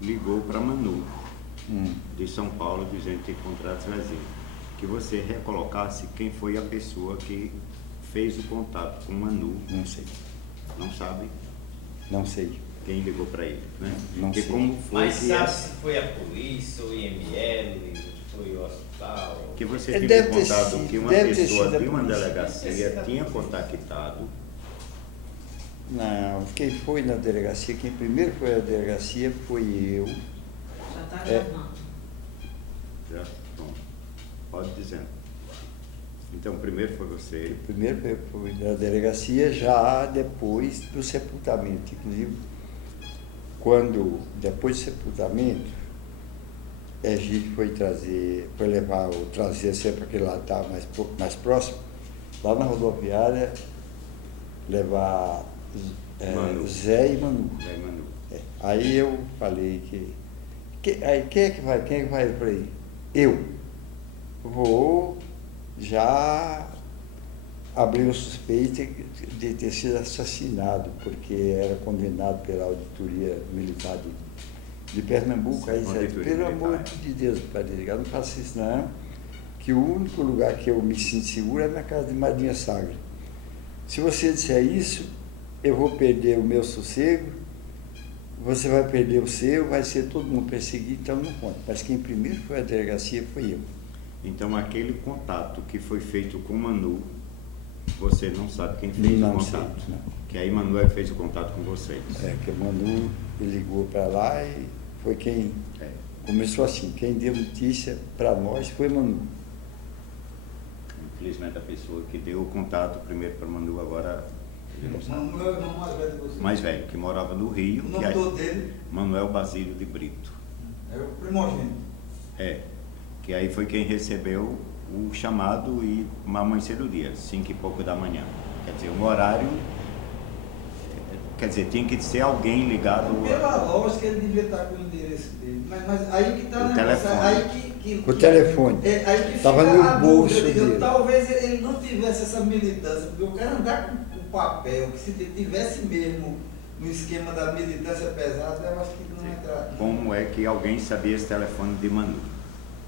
ligou para Manu, de São Paulo, dizendo que encontrasse Zezinho. Que você recolocasse quem foi a pessoa que fez o contato com Manu. Não sei. Não sabe? Não sei. Quem ligou para ele, né? Não sei. Como foi. Mas sabe se foi a polícia, o IML, foi o hospital? Que você Ele tinha deve ter contado sido- que uma deve ter pessoa sido a de uma polícia. delegacia tinha contactado. Não, quem foi na delegacia, quem primeiro foi à delegacia foi eu. Já está É. gravando. Já, bom, pode dizer. Então, primeiro foi você. Primeiro foi na delegacia, já depois do sepultamento. Inclusive, depois do sepultamento, a gente foi trazer sempre aquele lá tá mais próximo, lá na rodoviária, levar Manu. Zé e Manu. Zé e Manu. Aí eu falei quem é que vai? Quem é que vai? Eu falei, eu vou já abrir o suspeito de ter sido assassinado, porque era condenado pela auditoria militar de Pernambuco. Aí disse, Auditoria pelo militar. amor de Deus, padre, não faça isso não, que o único lugar que eu me sinto seguro é na casa de Madrinha Sagra. Se você disser isso, eu vou perder o meu sossego, você vai perder o seu, vai ser todo mundo perseguido, então não conta. Mas quem primeiro foi à delegacia foi eu. Então, aquele contato que foi feito com Manu, você não sabe quem fez Não o sei, contato. não. Que aí Manu fez o contato com vocês. Que o Manu ligou para lá e foi quem começou assim. Quem deu notícia para nós foi Manu. Infelizmente, a pessoa que deu o contato primeiro para Manu, agora ele não sabe. Manuel é o irmão mais velho de você. Mais velho, que morava no Rio. O que nome aí- todo dele Manuel Basílio de Brito. é o primogênito. Que aí foi quem recebeu o chamado e amanhecer do dia, 5 e pouco da manhã. Quer dizer, um horário, tinha que ser alguém ligado Pela lógica, ele devia estar com o endereço dele. Mas aí que está O o negócio. telefone. Aí O telefone. Aí que Estava fica no a bolso dúvida, dele. talvez ele não tivesse essa militância, porque eu quero andar com o papel, que se tivesse mesmo no esquema da militância pesada, eu acho que não entra. como é que alguém sabia esse telefone de Manu,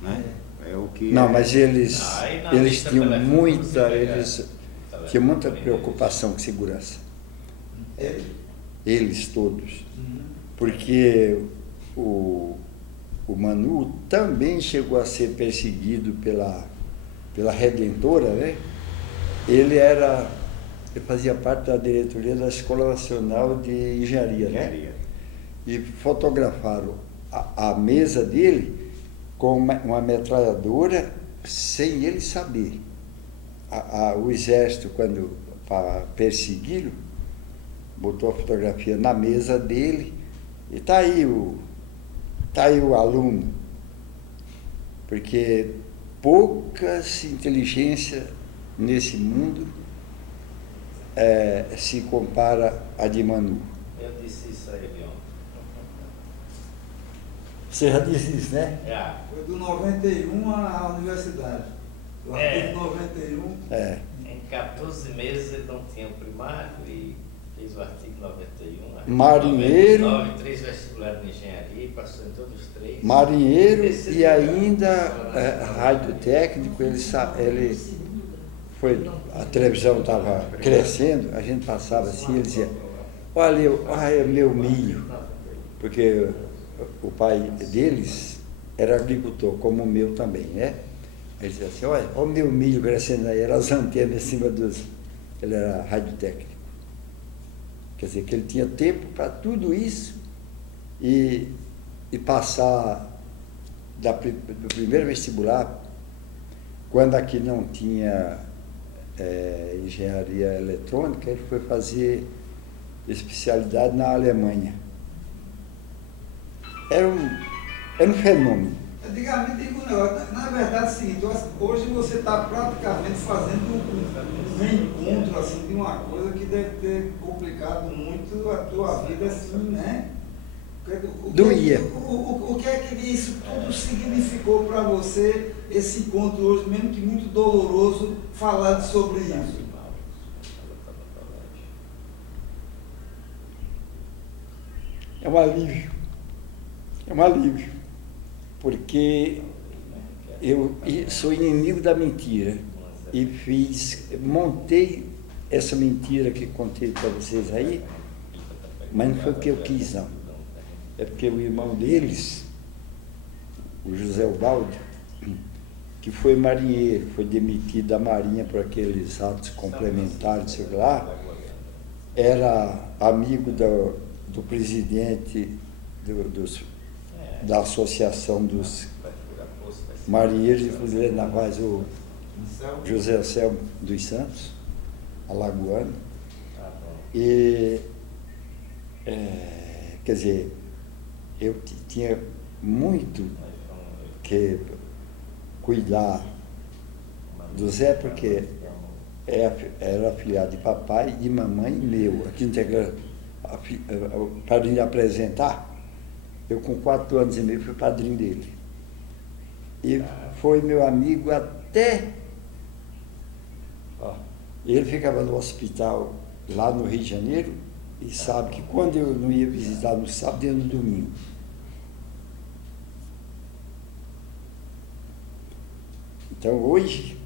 né? É o que Não, mas eles Na tinham lista telefônica muita, você pega eles telefone, tinham muita endereço. preocupação com segurança. Ele? Eles todos. Porque o Manu também chegou a ser perseguido pela Redentora, né? Ele fazia parte da diretoria da Escola Nacional de Engenharia, né? engenharia. E fotografaram a mesa dele com uma metralhadora sem ele saber. O exército, para persegui-lo, botou a fotografia na mesa dele e tá aí o aluno. Porque poucas inteligências nesse mundo se compara a de Manu. Eu disse isso a ele ontem. Você já disse isso, né? Já. Foi do 91 à universidade. Do artigo 91. Em 14 meses ele não tinha o primário e fez o artigo 91. artigo Marinheiro. 99, 3 vestibulares de engenharia, passou em todos os 3. Marinheiro e ainda radiotécnico, ele foi, a televisão estava crescendo, a gente passava assim, ele dizia, olha meu milho, porque o pai deles era agricultor, como o meu também, né? Ele dizia assim, olha o meu milho crescendo aí, eram as antenas em cima ele era radiotécnico. Quer dizer, que ele tinha tempo para tudo isso e passar do primeiro vestibular, quando aqui não tinha engenharia eletrônica, ele foi fazer especialidade na Alemanha. Era um fenômeno. Antigamente, digo um negócio, na verdade é o seguinte, hoje você está praticamente fazendo um reencontro assim, de uma coisa que deve ter complicado muito a tua vida, assim, né? Doía. O que é que isso tudo significou para você, esse encontro hoje, mesmo que muito doloroso, falar sobre isso? É um alívio. É um alívio. Porque eu sou inimigo da mentira. E montei essa mentira que contei para vocês aí, mas não foi o que eu quis, não. É porque o irmão deles, o José Ubaldo, que foi marinheiro, foi demitido da Marinha por aqueles atos complementares, sei lá, era amigo do presidente da Associação dos Marinheiros e Fuzileiros Navais, o José Anselmo dos Santos, alagoano. E, quer dizer, eu tinha muito que cuidar do Zé, porque era afilhado de papai e de mamãe meu. Aqui não tem para lhe apresentar, eu com 4 anos e meio fui padrinho dele. E foi meu amigo até... Ele ficava no hospital lá no Rio de Janeiro e sabe que quando eu não ia visitar no sábado e no domingo, então hoje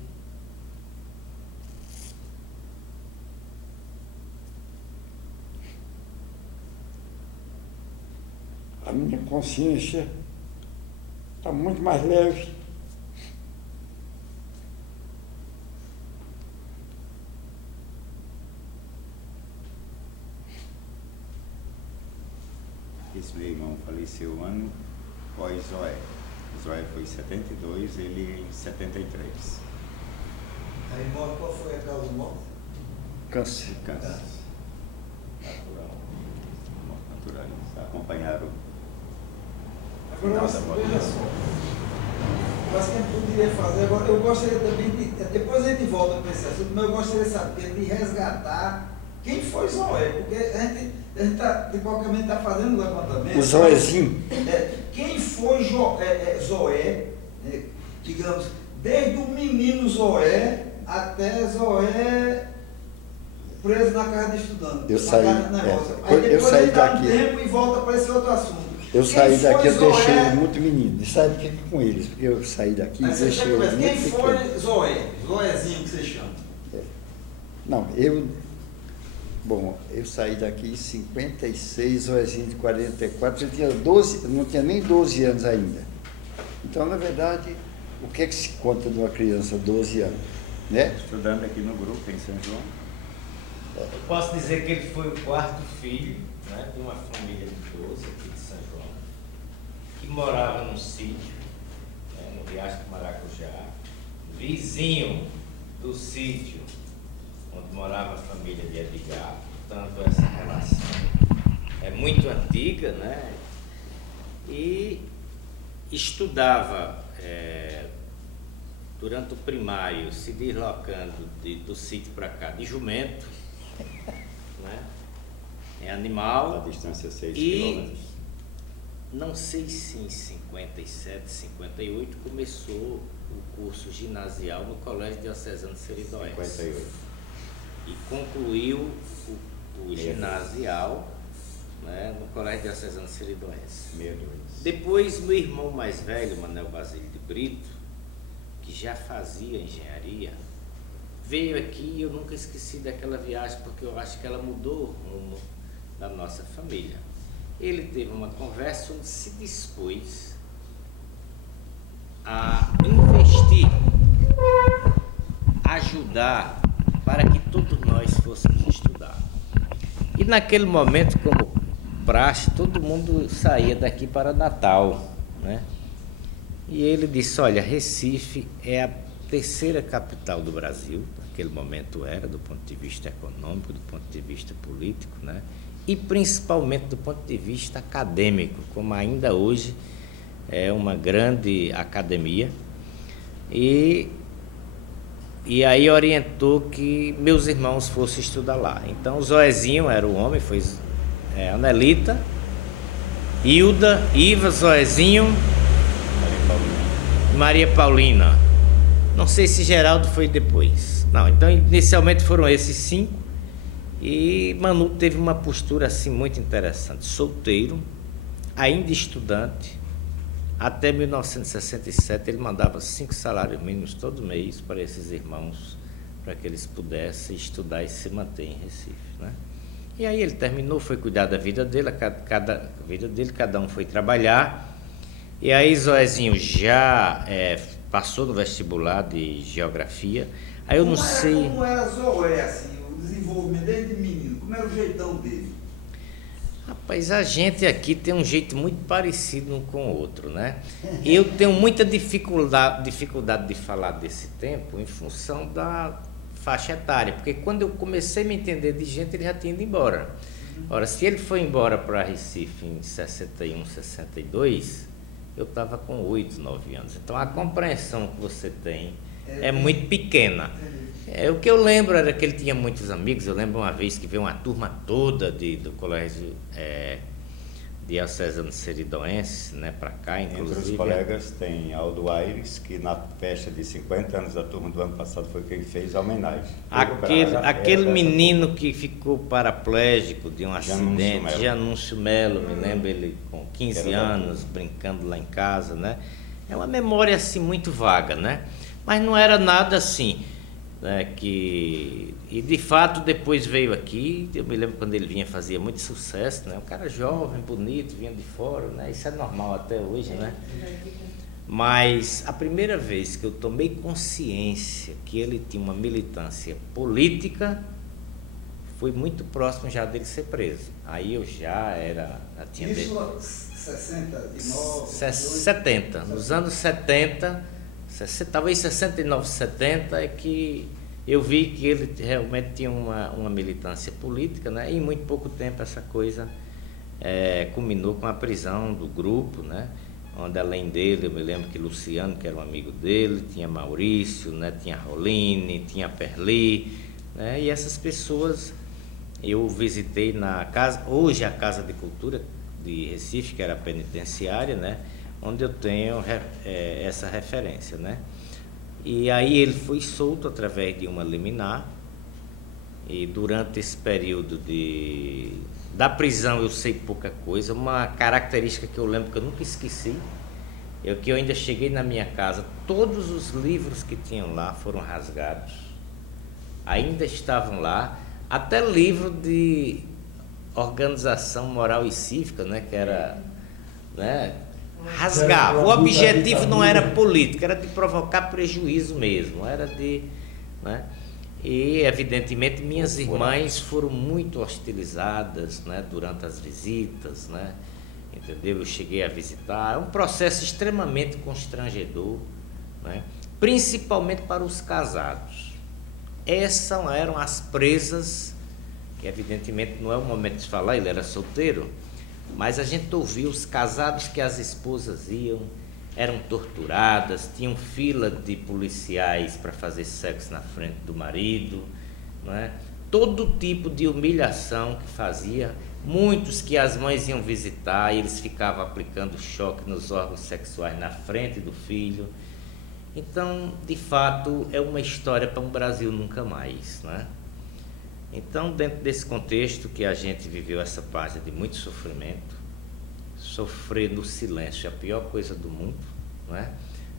a minha consciência está muito mais leve. Esse meu irmão faleceu ano após Zoé. Zoé foi em 72, ele em 73. Aí, qual foi a causa de morte? Câncer. Câncer. Natural. Morte natural. Eles acompanharam. Agora, veja só. Mas que a gente poderia fazer agora, eu gostaria também de, depois a gente volta para esse assunto, mas eu gostaria de saber, de resgatar quem foi Zoé, porque a gente tá, de qualquer maneira está fazendo o levantamento. O Zoézinho. Quem foi Zoé, digamos, desde o menino Zoé até Zoé preso na casa de estudante. Eu saí, Aí depois eu saí ele dá daqui. um tempo e volta para esse outro assunto. Eu saí daqui, eu Zoé? deixei ele muito menino. E sabe, fica com eles, porque eu saí daqui e deixei ele muito Quem pequeno. foi Zoé? Zoézinho que você chama? Não, bom, eu saí daqui em 56, Zoézinho de 44, eu tinha 12, não tinha nem 12 anos ainda. Então, na verdade, o que é que se conta de uma criança de 12 anos, né? Estudando aqui no grupo em São João. Eu posso dizer que ele foi o 4º filho, né, de uma família de 12 aqui de São João, que morava num sítio, né, no Riacho do Maracujá, vizinho do sítio onde morava a família de Edgar. Portanto, essa relação é muito antiga, né? E estudava durante o primário, se deslocando do sítio para cá, de jumento, né? É animal. A distância 6 E quilômetros. não sei se em 57, 58 começou o curso ginasial no Colégio Diocesano de Seridóense. 58. E concluiu o ginasial, né, no Colégio Diocesano de Seridóense. 62. Depois, meu irmão mais velho, Manuel Basílio de Brito, que já fazia engenharia, veio aqui e eu nunca esqueci daquela viagem, porque eu acho que ela mudou o rumo da nossa família. Ele teve uma conversa onde se dispôs a investir, ajudar para que todos nós fôssemos estudar. E naquele momento, como praxe, todo mundo saía daqui para Natal, né? E ele disse, olha, Recife é a 3ª capital do Brasil, naquele momento era, do ponto de vista econômico, do ponto de vista político, né? E principalmente do ponto de vista acadêmico, como ainda hoje é uma grande academia. E aí orientou que meus irmãos fossem estudar lá. Então, o Zoézinho era o homem, foi Anelita, Hilda, Iva, Zoézinho, Maria Paulina. Não sei se Geraldo foi depois. Não, então inicialmente foram esses 5. E Manu teve uma postura assim muito interessante, solteiro, ainda estudante. Até 1967 ele mandava 5 salários mínimos todo mês para esses irmãos, para que eles pudessem estudar e se manter em Recife, né? E aí ele terminou, foi cuidar da vida dele, cada um foi trabalhar. E aí Zoezinho já passou no vestibular de geografia. Aí eu não sei... Como era Zoé, assim, o desenvolvimento desde menino? Como era o jeitão dele? Rapaz, a gente aqui tem um jeito muito parecido um com o outro, né? Eu tenho muita dificuldade de falar desse tempo em função da faixa etária, porque quando eu comecei a me entender de gente, ele já tinha ido embora. Ora, se ele foi embora para Recife em 61, 62, eu estava com 8, 9 anos. Então a compreensão que você tem é muito pequena. O que eu lembro era que ele tinha muitos amigos. Eu lembro uma vez que veio uma turma toda do colégio Diocesano Seridoense, né, para cá, inclusive. Entre os colegas tem Aldo Aires, que na festa de 50 anos da turma do ano passado foi quem fez a homenagem. Aquele menino que ficou paraplégico de um acidente, Janúncio Melo, me lembro ele com 15 anos, brincando lá em casa, né? É uma memória assim muito vaga, né? Mas não era nada assim, né, e de fato depois veio aqui. Eu me lembro quando ele vinha, fazia muito sucesso, né? Um cara jovem, bonito, vinha de fora, né? Isso é normal até hoje, né? Mas a primeira vez que eu tomei consciência que ele tinha uma militância política foi muito próximo já dele ser preso. Aí eu já tinha... Isso 69? 70, nos anos 70, talvez 69, 70 é que eu vi que ele realmente tinha uma militância política, né? E em muito pouco tempo essa coisa culminou com a prisão do grupo, né? Onde além dele, eu me lembro que Luciano, que era um amigo dele, tinha Maurício, né? Tinha Roline, tinha Perli, né? E essas pessoas eu visitei na casa, hoje a Casa de Cultura de Recife, que era a penitenciária, né? Onde eu tenho essa referência, né? E aí ele foi solto através de uma liminar, e durante esse período da prisão eu sei pouca coisa. Uma característica que eu lembro, que eu nunca esqueci, é que eu ainda cheguei na minha casa, todos os livros que tinham lá foram rasgados, ainda estavam lá, até livro de organização moral e cívica, né, que era, né, rasgava. O objetivo não era político, era de provocar prejuízo mesmo, era de, né? E evidentemente minhas irmãs foram muito hostilizadas, né, durante as visitas, né? Entendeu? Eu cheguei a visitar, é um processo extremamente constrangedor, né? Principalmente para os casados. Essas eram as presas, que evidentemente não é o momento de falar, ele era solteiro, mas a gente ouvia os casados que as esposas iam, eram torturadas, tinham fila de policiais para fazer sexo na frente do marido, não é? Todo tipo de humilhação que fazia, muitos que as mães iam visitar e eles ficavam aplicando choque nos órgãos sexuais na frente do filho. Então, de fato, é uma história para um Brasil nunca mais, né? Então, dentro desse contexto que a gente viveu essa página de muito sofrimento, sofrer no silêncio é a pior coisa do mundo, né?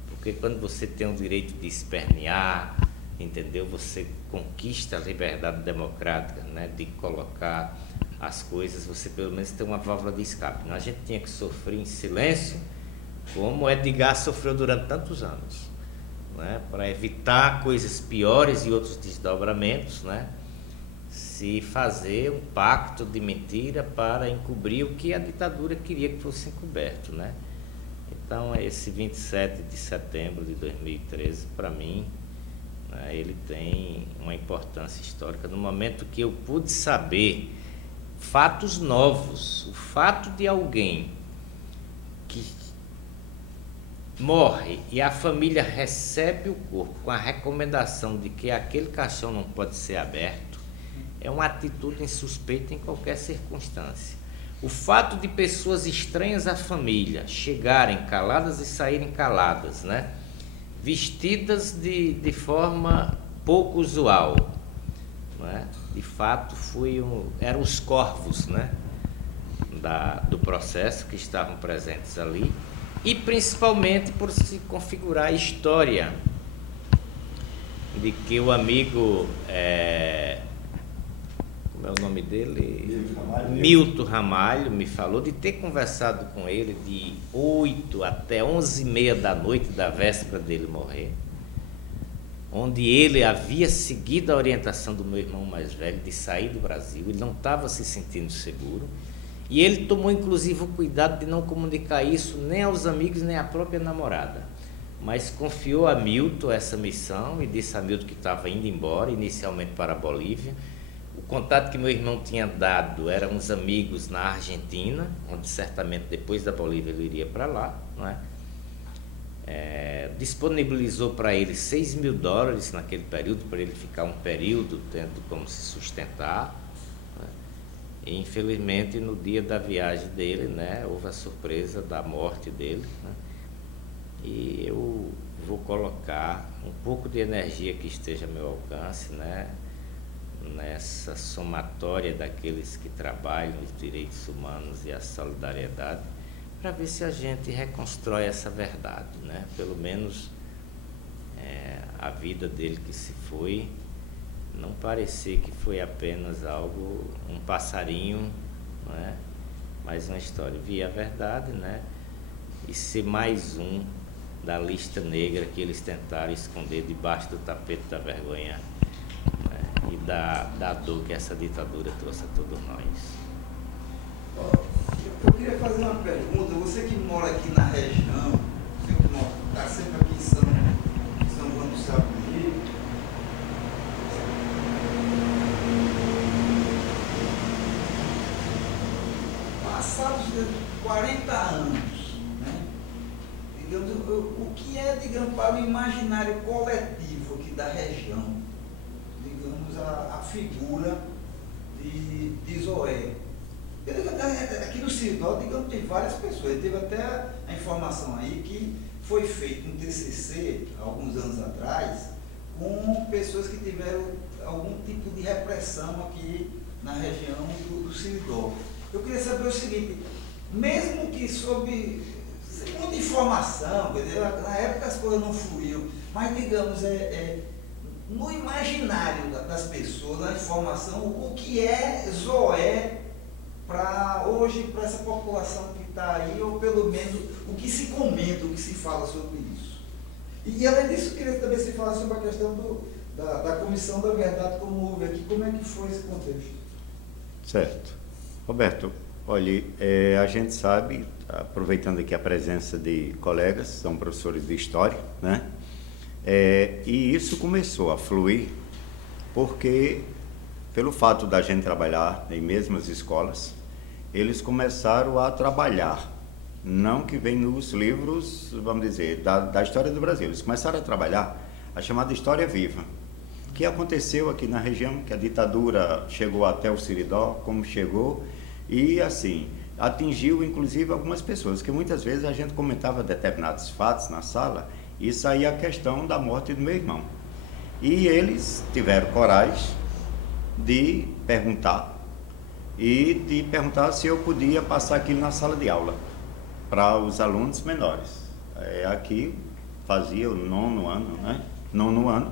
Porque quando você tem o direito de espernear, entendeu? Você conquista a liberdade democrática, né? De colocar as coisas, você pelo menos tem uma válvula de escape. A gente tinha que sofrer em silêncio, como Edgar sofreu durante tantos anos, né? Para evitar coisas piores e outros desdobramentos, né? Se fazer um pacto de mentira para encobrir o que a ditadura queria que fosse encoberto, né? Então, esse 27 de setembro de 2013, para mim, né, ele tem uma importância histórica no momento que eu pude saber fatos novos. O fato de alguém que morre e a família recebe o corpo com a recomendação de que aquele caixão não pode ser aberto, é uma atitude insuspeita em qualquer circunstância. O fato de pessoas estranhas à família chegarem caladas e saírem caladas, né? Vestidas de forma pouco usual, né? de fato, eram os corvos, né, do processo que estavam presentes ali, e principalmente por se configurar a história de que o amigo, como é o nome dele? Milton Ramalho me falou de ter conversado com ele de 8 até 11h30 da noite da véspera dele morrer, onde ele havia seguido a orientação do meu irmão mais velho de sair do Brasil. Ele não estava se sentindo seguro e ele tomou inclusive o cuidado de não comunicar isso nem aos amigos nem à própria namorada, mas confiou a Milton essa missão e disse a Milton que estava indo embora inicialmente para a Bolívia. O contato que meu irmão tinha dado eram uns amigos na Argentina, onde certamente depois da Bolívia ele iria para lá, não é? Disponibilizou para ele $6.000 naquele período, para ele ficar um período tendo como se sustentar, né? E infelizmente no dia da viagem dele, né, houve a surpresa da morte dele, né? E eu vou colocar um pouco de energia que esteja a meu alcance, né, nessa somatória daqueles que trabalham os direitos humanos e a solidariedade, para ver se a gente reconstrói essa verdade, né? Pelo menos a vida dele que se foi, não parecer que foi apenas algo, um passarinho, não é? Mais uma história, vir a verdade, né? E ser mais um da lista negra que eles tentaram esconder debaixo do tapete da vergonha, né? E da dor que essa ditadura trouxe a todos nós. Eu queria fazer uma pergunta. Você que mora aqui na região, você que está sempre aqui em São João do Sapuí, passados 40 anos, né? Digamos, o que é, digamos, para o imaginário coletivo aqui da região, digamos, a figura de Zoé? Aqui no Siridó, digamos, tem várias pessoas. Teve até a informação aí que foi feito um TCC, alguns anos atrás, com pessoas que tiveram algum tipo de repressão aqui na região do Siridó. Eu queria saber o seguinte, mesmo que sob muita informação, quer dizer, na época as coisas não fluíam, mas, digamos, no imaginário das pessoas, na informação, o que é Zoé para hoje, para essa população que está aí, ou pelo menos o que se comenta, o que se fala sobre isso. E além disso, eu queria também se falar sobre a questão da Comissão da Verdade, como houve aqui, como é que foi esse contexto? Certo. Roberto, olha, a gente sabe, aproveitando aqui a presença de colegas, são professores de História, né? E isso começou a fluir porque, pelo fato da gente trabalhar em mesmas escolas, eles começaram a trabalhar, não que vem nos livros, vamos dizer, da história do Brasil, eles começaram a trabalhar a chamada História Viva, que aconteceu aqui na região, que a ditadura chegou até o Siridó, como chegou, e assim, atingiu inclusive algumas pessoas, que muitas vezes a gente comentava determinados fatos na sala, e saía a questão da morte do meu irmão. E eles tiveram coragem de perguntar, se eu podia passar aquilo na sala de aula, para os alunos menores. Aqui fazia o 9º ano, né? 9º ano,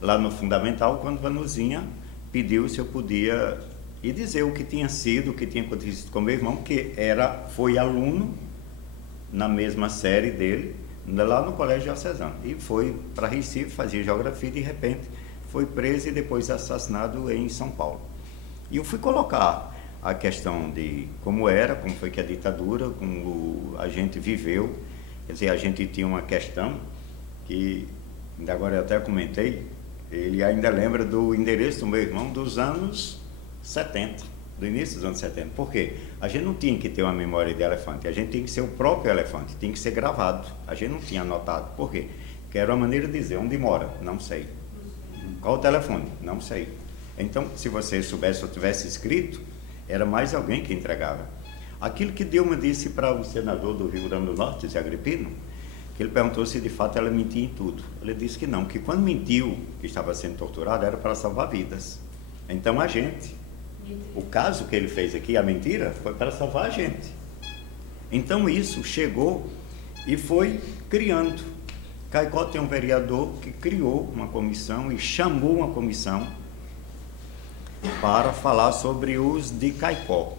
lá no Fundamental, quando Vanuzinha pediu se eu podia ir dizer o que tinha sido, o que tinha acontecido com meu irmão, que foi aluno na mesma série dele, lá no Colégio Diocesano, e foi para Recife, fazia geografia, e de repente foi preso e depois assassinado em São Paulo. E eu fui colocar a questão de como foi que a ditadura, como a gente viveu. Quer dizer, a gente tinha uma questão que, ainda agora eu até comentei, ele ainda lembra do endereço do meu irmão dos anos 70, do início dos anos 70. Por quê? A gente não tinha que ter uma memória de elefante, a gente tinha que ser o próprio elefante, tinha que ser gravado. A gente não tinha anotado. Por quê? Porque era uma maneira de dizer onde mora, não sei. Qual o telefone? Não sei. Então, se você soubesse ou tivesse escrito, era mais alguém que entregava. Aquilo que Dilma disse para o senador do Rio Grande do Norte, Zé Agripino, que ele perguntou se de fato ela mentia em tudo. Ele disse que não, que quando mentiu que estava sendo torturada era para salvar vidas. Então o caso que ele fez aqui, a mentira, foi para salvar a gente. Então isso chegou e foi criando. Caicó tem um vereador que criou uma comissão e chamou uma comissão para falar sobre os de Caicó.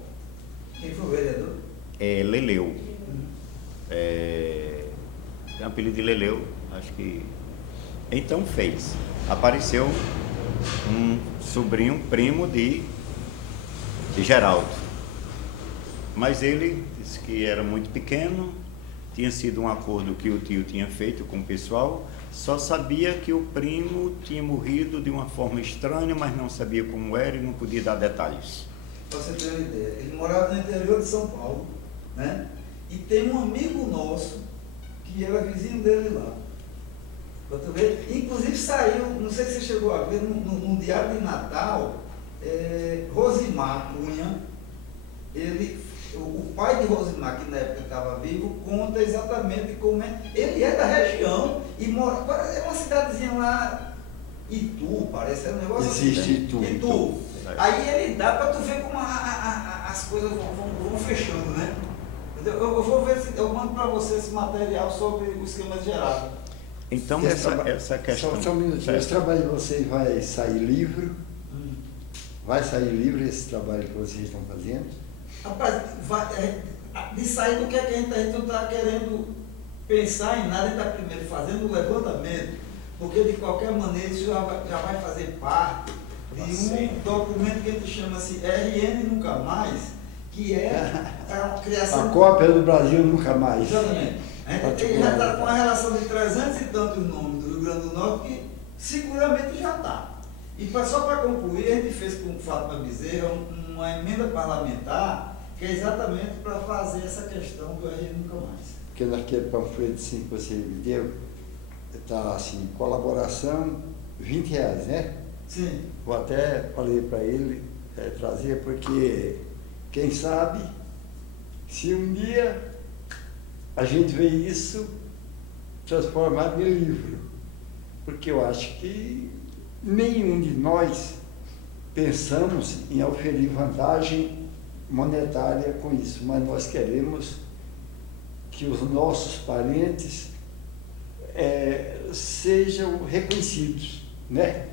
Quem foi o vereador? Leleu. Tem apelido de Leleu, acho que... Então apareceu um sobrinho, primo de Geraldo. Mas ele disse que era muito pequeno, tinha sido um acordo que o tio tinha feito com o pessoal, só sabia que o primo tinha morrido de uma forma estranha, mas não sabia como era e não podia dar detalhes. Para você ter uma ideia, ele morava no interior de São Paulo, né? E tem um amigo nosso que era vizinho dele lá. Pra tu ver. Inclusive saiu, não sei se você chegou a ver, no Diário de Natal, Rosimar Cunha, o pai de Rosimar, que na época estava vivo, conta exatamente como é. Ele é da região e mora. É uma cidadezinha lá, Itu, parece, é um negócio Existe assim. Itu. Aí ele dá para tu ver como as coisas vão fechando, né? Eu vou ver se eu mando para você esse material sobre o esquema geral. Então essa questão... Só um minutinho, esse trabalho de vocês vai sair livro? Vai sair livro esse trabalho que vocês estão fazendo? Rapaz, de sair do que a gente não está querendo pensar em nada, a gente está primeiro fazendo o levantamento, porque de qualquer maneira isso já vai fazer parte de um documento que a gente chama assim RN Nunca Mais, que é a criação... A cópia do Brasil Nunca Mais. Exatamente. A gente já está com uma relação de 300 e tantos nomes do Rio Grande do Norte que seguramente já está. E só para concluir, a gente fez com o Fátima Bezerra uma emenda parlamentar que é exatamente para fazer essa questão do RN Nunca Mais. Porque naquele panfleto assim, que você me deu, está assim, colaboração R$20, né? Sim. Eu até falei para ele trazer, porque quem sabe, se um dia a gente vê isso transformado em livro. Porque eu acho que nenhum de nós pensamos em oferir vantagem monetária com isso, mas nós queremos que os nossos parentes sejam reconhecidos, né?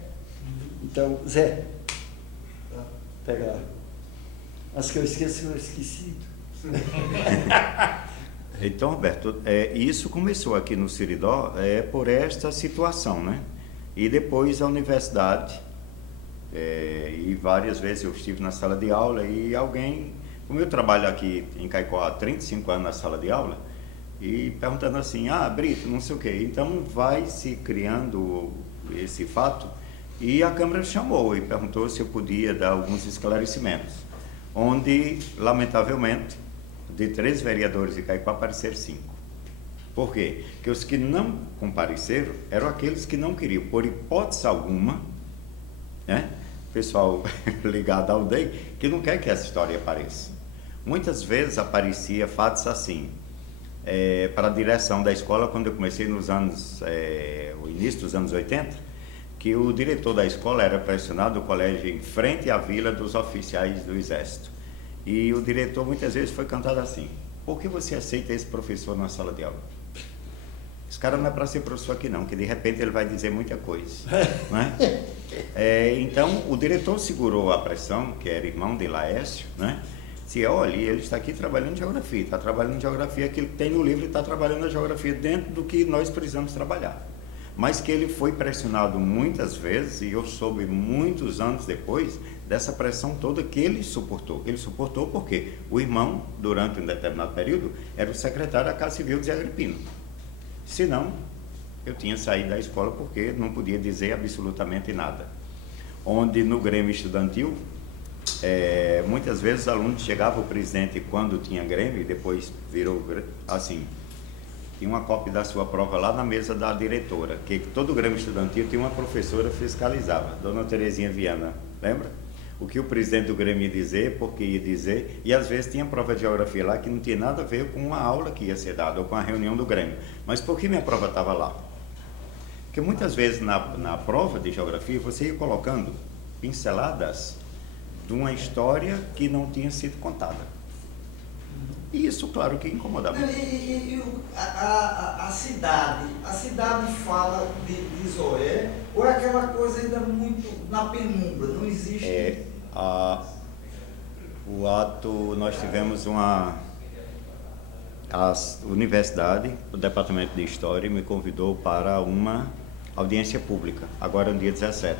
Então, Zé, pega lá. As que eu esqueci, eu esqueci. Então, Roberto, isso começou aqui no Siridó por esta situação, né? E depois a universidade, e várias vezes eu estive na sala de aula e alguém, como eu trabalho aqui em Caicó há 35 anos na sala de aula, e perguntando assim, Brito, não sei o quê. Então vai se criando esse fato e a Câmara chamou e perguntou se eu podia dar alguns esclarecimentos, onde, lamentavelmente, de 3 vereadores de Caicó apareceram 5. Por quê? Porque os que não compareceram eram aqueles que não queriam, por hipótese alguma, né? Pessoal ligado à aldeia, que não quer que essa história apareça. Muitas vezes aparecia fatos assim, para a direção da escola, quando eu comecei nos anos, o início dos anos 80, que o diretor da escola era pressionado do colégio em frente à vila dos oficiais do Exército. E o diretor muitas vezes foi cantado assim: por que você aceita esse professor na sala de aula? Esse cara não é para ser professor aqui não, que de repente ele vai dizer muita coisa, né? Então o diretor segurou a pressão, que era irmão de Laércio, né? Se olha, ele está aqui trabalhando geografia, está trabalhando geografia, que ele tem no livro e está trabalhando a geografia dentro do que nós precisamos trabalhar. Mas que ele foi pressionado muitas vezes, e eu soube muitos anos depois dessa pressão toda que ele suportou. Ele suportou porque o irmão, durante um determinado período, era o secretário da Casa Civil de Zé Agripino. Senão, eu tinha saído da escola porque não podia dizer absolutamente nada. Onde no Grêmio Estudantil, muitas vezes os alunos chegavam, o presidente, quando tinha Grêmio, e depois virou assim, tinha uma cópia da sua prova lá na mesa da diretora, que todo o Grêmio Estudantil tinha uma professora que fiscalizava, Dona Terezinha Viana, lembra? O que o presidente do Grêmio ia dizer, porque ia dizer, e às vezes tinha prova de geografia lá que não tinha nada a ver com uma aula que ia ser dada, ou com a reunião do Grêmio. Mas por que minha prova estava lá? Porque muitas vezes na prova de geografia você ia colocando pinceladas de uma história que não tinha sido contada. E isso, claro, que incomodava. A cidade fala de Zoé, ou é aquela coisa ainda muito na penumbra, não existe? O ato, nós tivemos a universidade, o departamento de História, me convidou para uma audiência pública, agora no dia 17.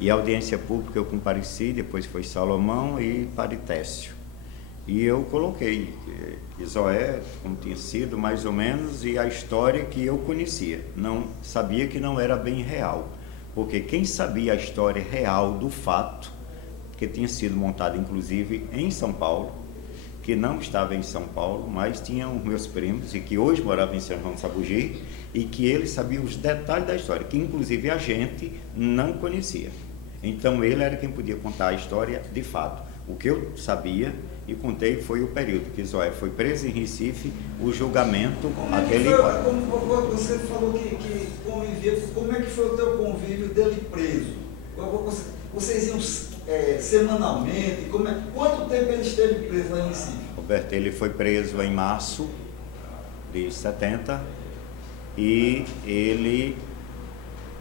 E a audiência pública eu compareci, depois foi Salomão e Paritécio. E eu coloquei Zoé, como tinha sido, mais ou menos, e a história que eu conhecia. Não sabia que não era bem real, porque quem sabia a história real do fato, que tinha sido montado inclusive em São Paulo, que não estava em São Paulo, mas tinham meus primos, e que hoje moravam em São João do Sabugi, e que eles sabiam os detalhes da história, que inclusive a gente não conhecia. Então ele era quem podia contar a história de fato. O que eu sabia e contei foi o período que Zoé foi preso em Recife, o julgamento, aquele... Como você falou que convivia, como é que foi o teu convívio dele preso? Vocês iam semanalmente? Quanto tempo ele esteve preso lá em Recife? Roberto, ele foi preso em março de 70 e ele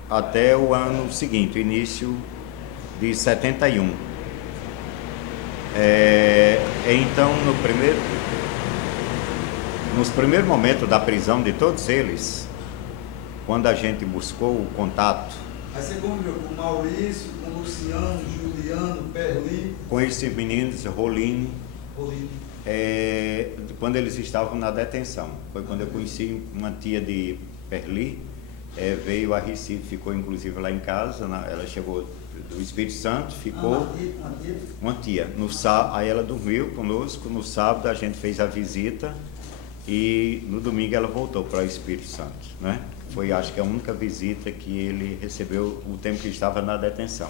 até o ano seguinte, início de 71. Então, nos primeiros momentos da prisão de todos eles, quando a gente buscou o contato... Aí você conviveu com Maurício, com Luciano, Juliano, Perli... Com esses meninos, Roline. Quando eles estavam na detenção. Foi quando eu conheci uma tia de Perli, veio a Recife, ficou inclusive lá em casa, ela chegou do Espírito Santo, ficou uma tia. Aí ela dormiu conosco, no sábado a gente fez a visita e no domingo ela voltou para o Espírito Santo, né? Foi, acho que a única visita que ele recebeu o tempo que estava na detenção.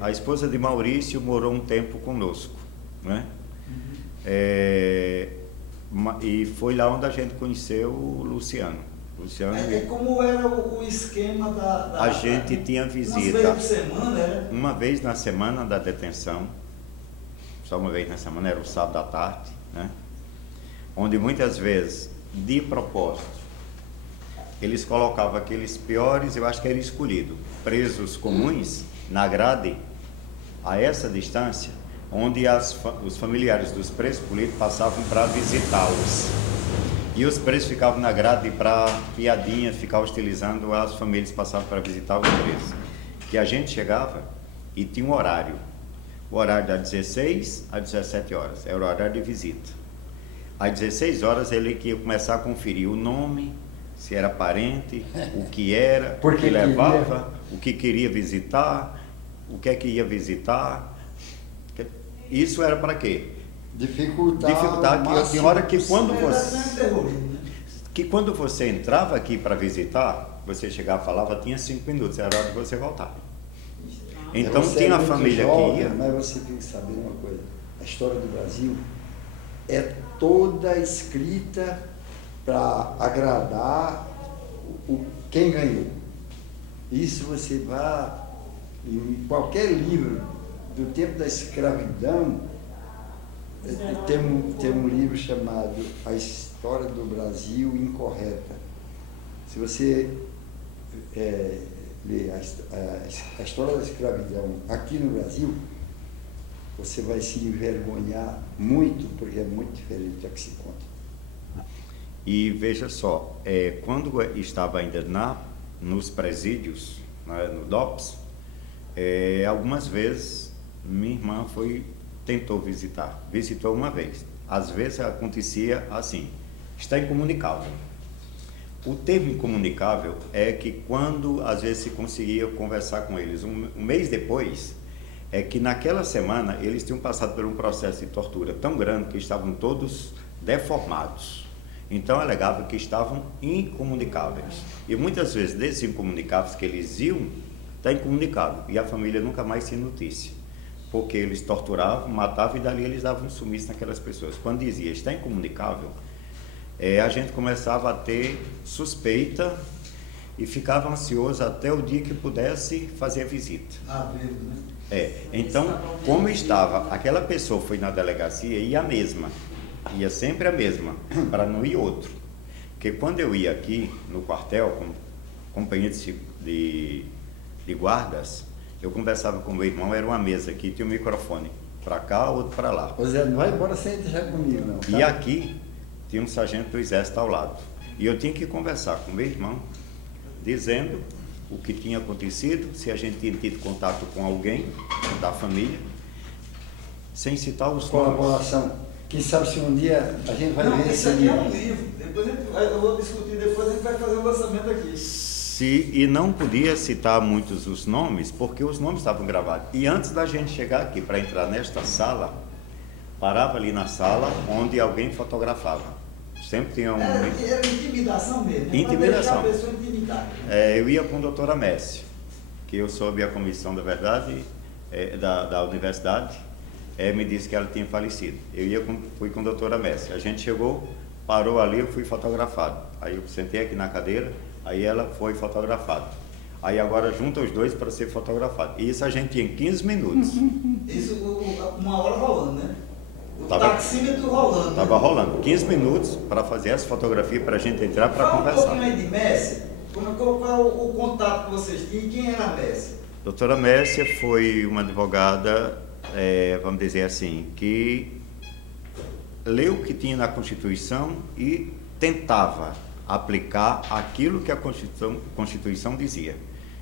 A esposa de Maurício morou um tempo conosco, né? E foi lá onde a gente conheceu o Luciano. Como era o esquema a gente tinha visita uma vez por semana, era? Uma vez na semana da detenção, só uma vez na semana, era o sábado à tarde, né? Onde muitas vezes, de propósito, eles colocavam aqueles piores, eu acho que era escolhido, presos comuns, na grade, a essa distância, onde os familiares dos presos políticos passavam para visitá-los. E os presos ficavam na grade para piadinha, ficar hostilizando as famílias que passavam para visitar os presos. Que a gente chegava e tinha um horário. O horário das 16 às 17 horas, era o horário de visita. Às 16 horas ele ia começar a conferir o nome, se era parente, o que era, o que levava, o que queria visitar, o que é que ia visitar. Isso era para quê? Dificultar que tem hora que quando você entrava aqui para visitar, você chegava e falava, tinha 5 minutos, era hora de você voltar. Então tinha a família jovem, que ia. Mas você tem que saber uma coisa, a história do Brasil é toda escrita para agradar quem ganhou. Isso você vai em qualquer livro do tempo da escravidão. Tem um livro chamado A História do Brasil Incorreta. Se você ler a história da escravidão aqui no Brasil, você vai se envergonhar muito, porque é muito diferente da que se conta. E veja só, quando estava ainda nos presídios, no DOPS, algumas vezes minha irmã tentou visitou uma vez. Às vezes acontecia assim, está incomunicável. O termo incomunicável é que quando às vezes se conseguia conversar com eles um mês depois, é que naquela semana eles tinham passado por um processo de tortura tão grande que estavam todos deformados. Então alegava que estavam incomunicáveis. E muitas vezes desses incomunicáveis que eles iam, está incomunicável. E a família nunca mais tinha notícia. Porque eles torturavam, matavam e dali eles davam um sumiço naquelas pessoas. Quando dizia está incomunicável, a gente começava a ter suspeita e ficava ansioso até o dia que pudesse fazer a visita. Né? Então, como estava, aquela pessoa foi na delegacia, ia sempre a mesma, para não ir outro. Porque quando eu ia aqui no quartel, como companheiro de guardas, eu conversava com meu irmão, era uma mesa aqui, tinha um microfone, para cá, outro para lá. Ô Zé, não vai embora sem deixar comigo, não. Tá? E aqui tinha um sargento do exército ao lado. E eu tinha que conversar com meu irmão, dizendo o que tinha acontecido, se a gente tinha tido contato com alguém da família, sem citar os colaboração. Quem sabe se um dia a gente vai ver esse aqui é um livro. Depois eu vou discutir, depois a gente vai fazer o lançamento aqui. E não podia citar muitos os nomes, porque os nomes estavam gravados. E antes da gente chegar aqui para entrar nesta sala, parava ali na sala onde alguém fotografava. Sempre tinha um... Era intimidação mesmo, né? Intimidação. Para deixar a pessoa intimidada. Eu ia com a doutora Messi, que eu soube a comissão da verdade da universidade, me disse que ela tinha falecido. Fui com a doutora Messi. A gente chegou, parou ali, eu fui fotografado. Aí eu sentei aqui na cadeira, aí ela foi fotografada. Aí agora junta os dois para ser fotografado. E isso a gente tinha 15 minutos. Isso uma hora rolando, né? O taxímetro rolando. Estava rolando. 15 minutos para fazer essa fotografia para a gente entrar para conversar. Fala um pouquinho aí de Messi. Qual é o contato que vocês tinham e quem era a Messi? Doutora Mércia foi uma advogada, vamos dizer assim, que leu o que tinha na Constituição e tentava aplicar aquilo que a Constituição dizia,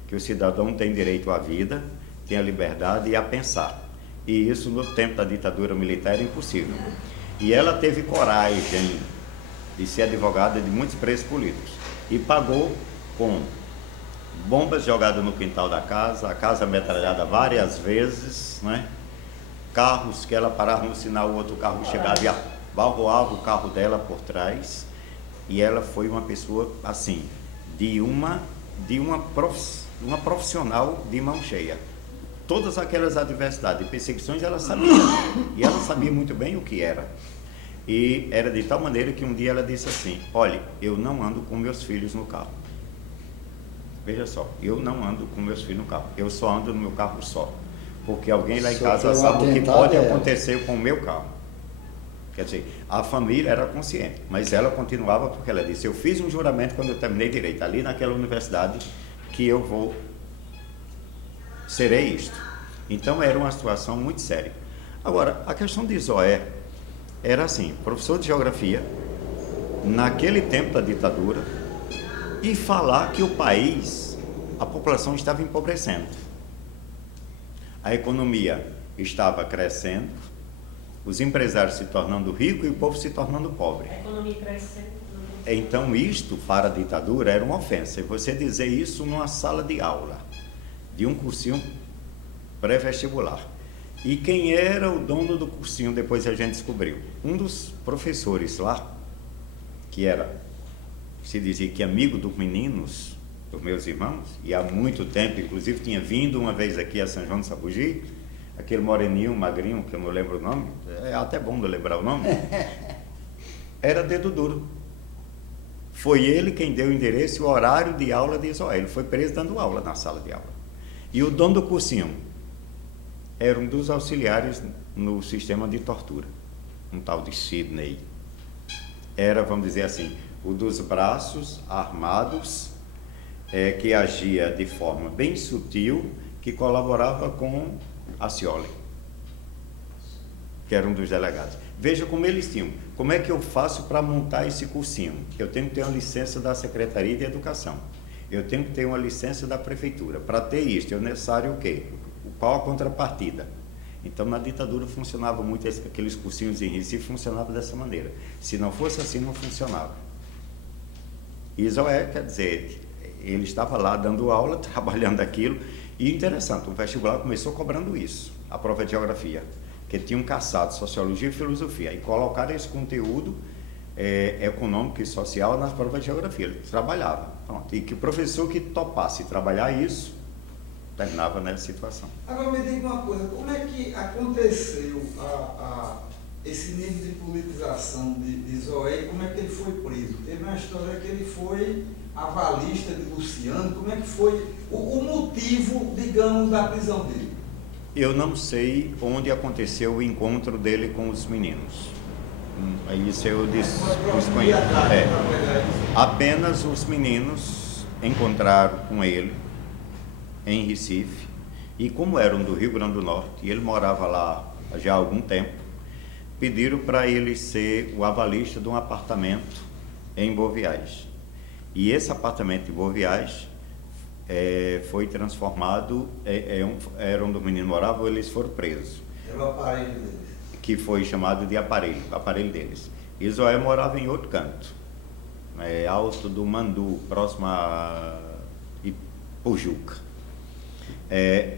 que o cidadão tem direito à vida, tem a liberdade e a pensar. E isso no tempo da ditadura militar era impossível. E ela teve coragem de ser advogada de muitos presos políticos e pagou com bombas jogadas no quintal da casa, a casa metralhada várias vezes, né? Carros que ela parava no sinal, o outro carro chegava e abarroava o carro dela por trás. E ela foi uma pessoa assim, de uma profissional de mão cheia. Todas aquelas adversidades e perseguições ela sabia, e ela sabia muito bem o que era. E era de tal maneira que um dia ela disse assim: olha, eu não ando com meus filhos no carro. Veja só, eu não ando com meus filhos no carro, eu só ando no meu carro só, porque alguém lá em casa sabe o que pode acontecer com o meu carro. Quer dizer, a família era consciente, mas ela continuava porque ela disse: eu fiz um juramento quando eu terminei direito, ali naquela universidade, que eu serei isto. Então era uma situação muito séria. Agora, a questão de Zoé era assim, professor de geografia, naquele tempo da ditadura, e falar que o país, a população estava empobrecendo. A economia estava crescendo, os empresários se tornando ricos e o povo se tornando pobre. A economia crescendo. Então isto para a ditadura era uma ofensa. E você dizer isso numa sala de aula, de um cursinho pré-vestibular. E quem era o dono do cursinho, depois a gente descobriu? Um dos professores lá, que se dizia que amigo dos meninos, dos meus irmãos, e há muito tempo, inclusive tinha vindo uma vez aqui a São João do Sabugi, aquele moreninho, magrinho, que eu não lembro o nome, é até bom de lembrar o nome, era dedo duro. Foi ele quem deu o endereço e o horário de aula de Israel. Ele foi preso dando aula na sala de aula. E o dono do cursinho era um dos auxiliares no sistema de tortura, um tal de Sidney. Era, vamos dizer assim, o dos braços armados, que agia de forma bem sutil, que colaborava com a Scioli, que era um dos delegados. Veja como eles tinham. Como é que eu faço para montar esse cursinho? Eu tenho que ter uma licença da Secretaria de Educação. Eu tenho que ter uma licença da Prefeitura. Para ter isso, é necessário o quê? Qual a contrapartida? Então, na ditadura funcionava muito, aqueles cursinhos em Recife funcionavam dessa maneira. Se não fosse assim, não funcionava. Isso quer dizer, ele estava lá dando aula, trabalhando aquilo, e interessante, o vestibular começou cobrando isso, a prova de geografia, que tinham caçado sociologia e filosofia, e colocaram esse conteúdo econômico e social nas provas de geografia. Ele trabalhava. Pronto. E que o professor que topasse trabalhar isso, terminava nessa situação. Agora me diga uma coisa, como é que aconteceu esse nível de politização de Zoé, como é que ele foi preso? Teve uma história que ele foi avalista de Luciano, como é que foi o motivo, digamos, da prisão dele? Eu não sei onde aconteceu o encontro dele com os meninos. Isso eu desconheço. Apenas os meninos encontraram com ele em Recife, e como eram do Rio Grande do Norte, e ele morava lá já há algum tempo, pediram para ele ser o avalista de um apartamento em Boa Viagem. E esse apartamento em Boa Viagem foi transformado, era onde os meninos moravam, eles foram presos. Era o aparelho deles. Que foi chamado de o aparelho deles. E Zoé morava em outro canto, Alto do Mandu, próximo a Ipujuca.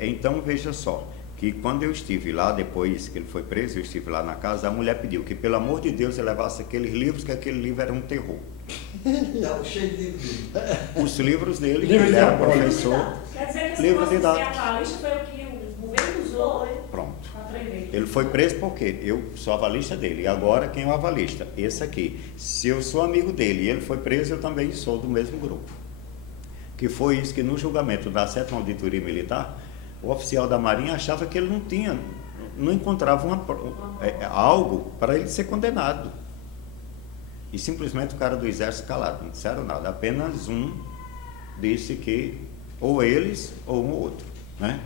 Então, veja só, que quando eu estive lá, depois que ele foi preso, eu estive lá na casa, a mulher pediu que, pelo amor de Deus, eu levasse aqueles livros, que aquele livro era um terror. Cheio de livros. Os livros dele, que ele era professor, Quer dizer que esse livro negócio de ser didático. avalista foi o que o governo usou Pronto. para prender. Ele foi preso porque eu sou avalista dele. E agora quem é o avalista? Esse aqui. Se eu sou amigo dele e ele foi preso, eu também sou do mesmo grupo. Que foi isso que no julgamento da 7ª Auditoria Militar, o oficial da Marinha achava que ele não encontrava algo para ele ser condenado. E simplesmente o cara do Exército calado, não disseram nada. Apenas um disse que ou eles ou um ou outro, né?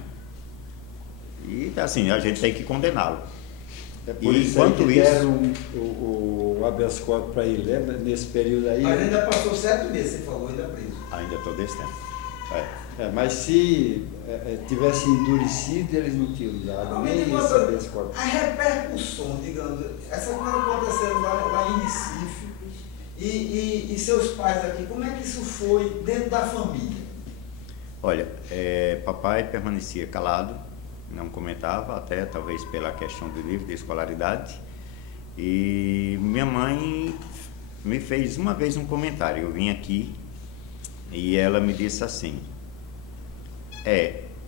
E assim, a gente tem que condená-lo. Por E isso aí enquanto que isso, deram o habeas corpus para ele, lembra? Nesse período aí. Mas ainda passou 7 meses, você falou, ainda preso. ainda estou desse tempo. Mas se tivesse endurecido, eles não tinham dado nem esse habeas corpus. A repercussão, digamos, essa coisa acontecendo lá em Recife, e seus pais aqui, como é que isso foi dentro da família? Olha, papai permanecia calado, não comentava, até talvez pela questão do livro de escolaridade. E minha mãe me fez uma vez um comentário. Eu vim aqui e ela me disse assim: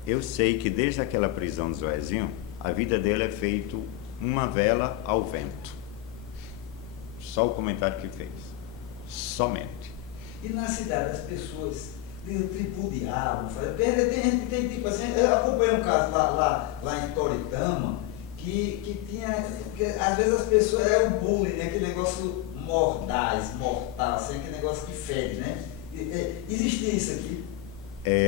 eu sei que desde aquela prisão do Zoezinho, a vida dele é feito uma vela ao vento. Só o comentário que fez. Somente. E na cidade as pessoas tripudiavam, tem tipo assim, eu acompanhei um caso lá em Toritama, que tinha, que às vezes as pessoas, era um bullying, né? Aquele negócio mortal, assim, aquele negócio que fede, né? Existia isso aqui?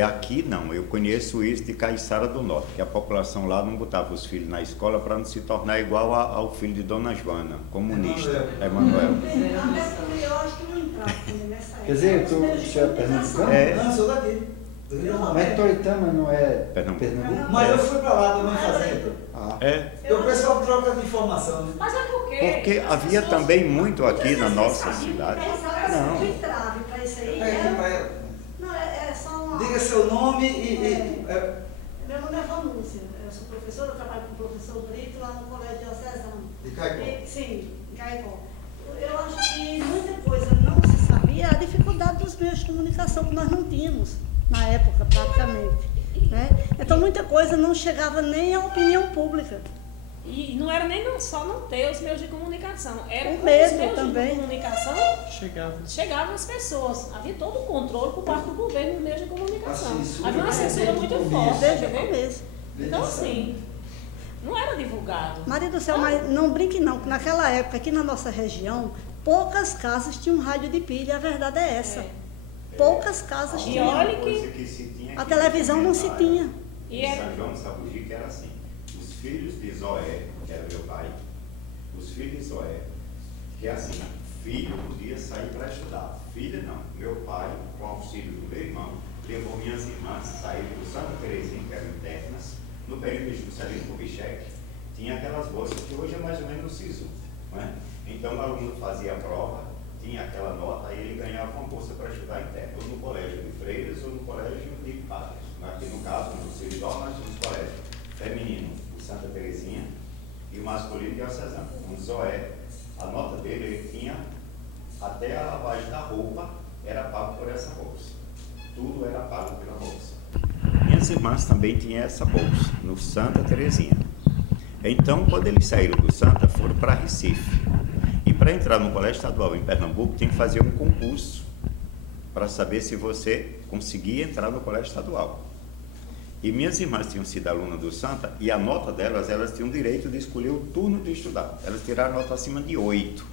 Aqui não, eu conheço isso de Caiçara do Norte, que a população lá não botava os filhos na escola para não se tornar igual ao filho de Dona Joana, comunista, Emanuel. Eu acho que não entrava nessa época. Quer dizer, você é pernambucano? Não, sou daqui. Mas Toritama não é Pernambuco. Mas eu fui para lá também fazendo. O pessoal troca de informação, né? Mas é Porque havia também muito aqui na nossa cidade. Não. O entrave para isso aí. Não, é só uma. Diga seu nome Meu nome é Vanúcia, eu sou professora, eu trabalho com o professor Brito lá no Colégio Diocesano. De Caicó? Sim, em Caicó. Eu acho que muita coisa não se sabia, a dificuldade dos meios de comunicação que nós não tínhamos na época, praticamente. Né? Então muita coisa não chegava nem à opinião pública. E não era nem só não ter os meios de comunicação, era O com medo os meios também. de comunicação chegavam as pessoas. Havia todo o controle por parte do governo dos meios de comunicação. Havia uma censura muito forte, Desde o entendeu? começo. Então assim, não era divulgado. Maria do céu, mas não brinque não, que naquela época, aqui na nossa região, poucas casas tinham rádio de pilha, a verdade é essa. Poucas casas E tinham. olha que A televisão não se tinha. E Em São João de Sabugi, era assim: os filhos de Zoé, que era meu pai, os filhos de Zoé, que é assim, filho podia sair para estudar, filha não. Meu pai, com auxílio do meu irmão, levou minhas irmãs, saíram do Santa Terezinha, que eram internas, no período de Juscelino Kubitschek, tinha aquelas bolsas que hoje é mais ou menos o SISU, não é? Então o aluno fazia a prova, tinha aquela nota, aí ele ganhava uma bolsa para estudar interno, ou no colégio de freiras ou no colégio de padres. Aqui no caso, no Ciridó, nós tínhamos colégio feminino, o Santa Terezinha, e o masculino Diocesano. O Zoé, a nota dele, ele tinha até a lavagem da roupa, era pago por essa bolsa. Tudo era pago pela bolsa. Minhas irmãs também tinham essa bolsa, no Santa Terezinha. Então, quando eles saíram do Santa, foram para Recife. E para entrar no colégio estadual em Pernambuco, tem que fazer um concurso para saber se você conseguia entrar no colégio estadual. E minhas irmãs tinham sido alunas do Santa, e a nota delas, elas tinham direito de escolher o turno de estudar. Elas tiraram nota acima de 8.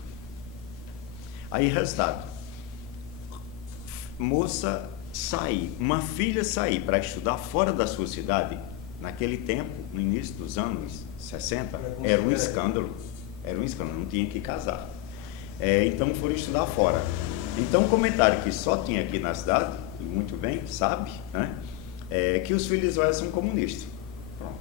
Aí, resultado, moça sair, uma filha sair para estudar fora da sua cidade, naquele tempo, no início dos anos 60, era um escândalo. Era um escândalo, não tinha que casar. Então foram estudar fora. Então, um comentário que só tinha aqui na cidade, e muito bem, sabe, né? Que os filhos são comunistas. Pronto.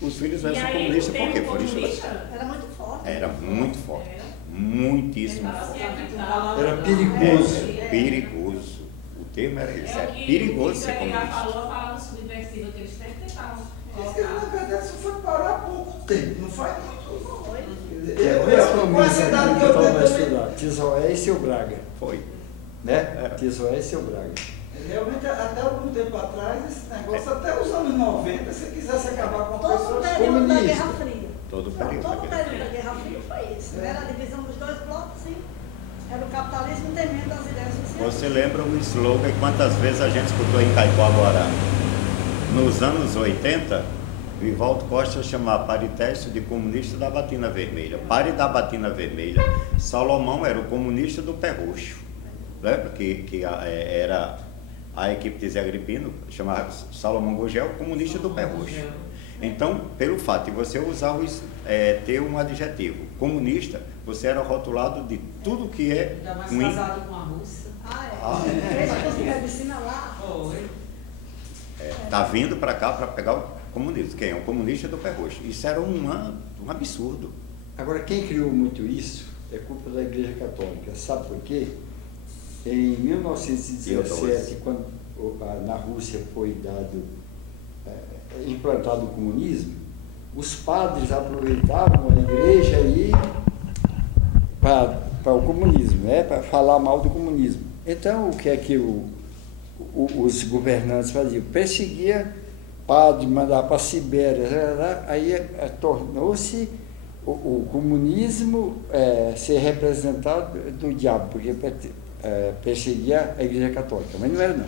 Os filhos são comunistas porque foram estudar. Era muito forte. Era muito forte. Muitíssimo forte. Era perigoso. Perigoso. O termo era esse. É perigoso ser comunista. Falava subversivo, que eles sempre tentavam. Na verdade, isso foi parar há pouco tempo, não faz muito, não. Com essa idade que eu tenho estudar. Tizoé e Seu Braga. Foi. Né? Tizoé e Seu Braga. Realmente, até algum tempo atrás, esse negócio, até os anos 90, se quisesse acabar com a Todo pessoa o período da Guerra Fria. Todo o Todo período o período da Guerra Fria foi isso. Era a divisão dos dois blocos, sim. Era o capitalismo temendo as ideias sociais. Você lembra o slogan quantas vezes a gente escutou em Caipoaguará? Nos anos 80, Vivaldo Costa chamava Paritécio de comunista da batina vermelha. Pare da batina vermelha. Salomão era o comunista do pé roxo. Lembra que era a equipe de Zé Agripino, chamava Salomão Gugel, comunista do pé roxo. Então, pelo fato de você usar ter um adjetivo comunista, você era rotulado de tudo que é ruim. Casado com a Rússia. Fez curso de medicina lá. Tá vindo para cá para pegar o comunismo. Quem é? O comunista do pé roxo. Isso era um absurdo. Agora, quem criou muito isso é culpa da Igreja Católica. Sabe por quê? Em 1917, quando na Rússia foi implantado o comunismo, os padres aproveitavam a igreja aí para o comunismo, né? Para falar mal do comunismo. Então, o que é que os governantes faziam? Perseguia padre, mandava para a Sibéria, aí tornou-se o comunismo ser representado do diabo, porque perseguia a Igreja Católica, mas não era não.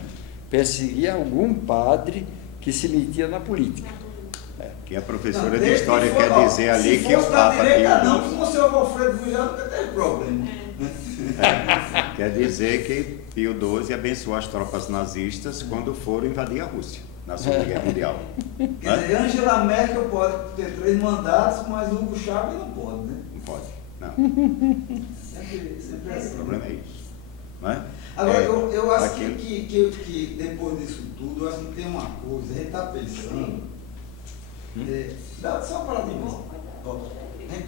Perseguia algum padre que se metia na política. Que a professora de história quer dizer ali que o Papa não, se você é o Alfredo Gugel, nunca teve problema. Quer dizer que Pio XII abençoou as tropas nazistas quando foram invadir a Rússia na Segunda Guerra Mundial. Quer dizer, Angela Merkel pode ter 3 mandatos, mas Hugo Chávez não pode, né? Não pode, não. Sempre é assim. O problema é isso. Não é? Agora, eu acho que depois disso tudo, eu acho que tem uma coisa, a gente está pensando. Dá só uma paradinha. A gente